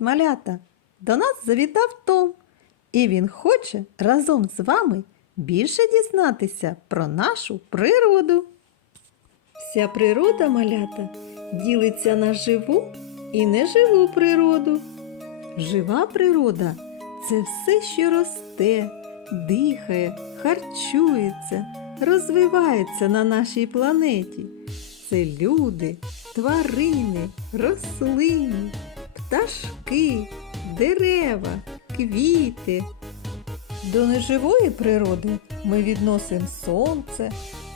малята! До нас завітав Том, і він хоче разом з вами більше дізнатися про нашу природу. Вся природа малята ділиться на живу і неживу природу. Жива природа це все, що росте, дихає, харчується, розвивається на нашій планеті. Це люди, тварини, рослини, пташки, дерева, квіти. До неживої природи ми відносимо сонце,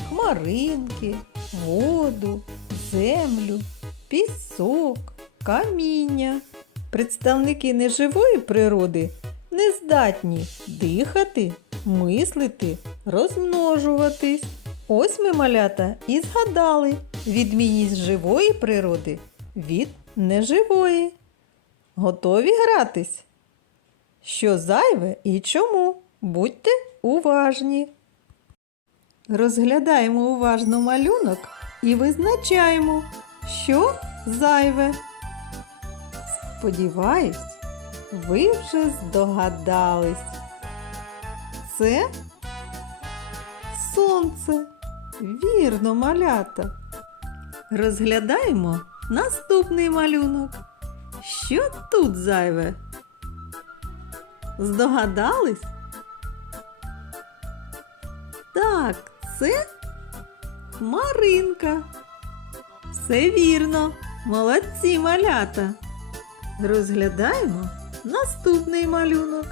хмаринки, воду, землю, пісок, каміння. Представники неживої природи не здатні дихати, мислити, розмножуватись. Ось ми, малята, і згадали відмінність живої природи від неживої. Готові гратись? Що зайве і чому? Будьте уважні. Розглядаємо уважно малюнок і визначаємо, що зайве. Сподіваюсь, ви вже здогадались. Це сонце. Вірно, малята. Розглядаємо наступний малюнок. Що тут зайве? Здогадались? Так, це хмаринка. Все вірно, молодці малята. Розглядаємо наступний малюнок.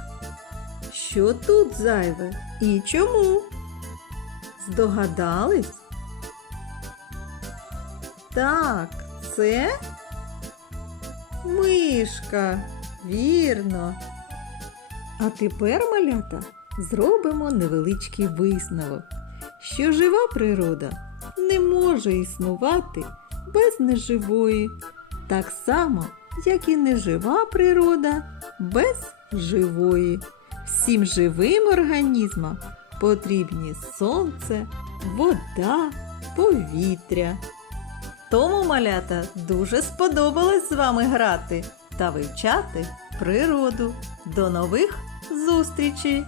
Що тут зайве і чому? Здогадались? Так, це мишка. Вірно. А тепер, малята, зробимо невеличкий висновок, що жива природа не може існувати без неживої, так само, як і нежива природа без живої. Всім живим організмам потрібні сонце, вода, повітря. Тому малята дуже сподобалось з вами грати та вивчати природу. До нових зустрічей!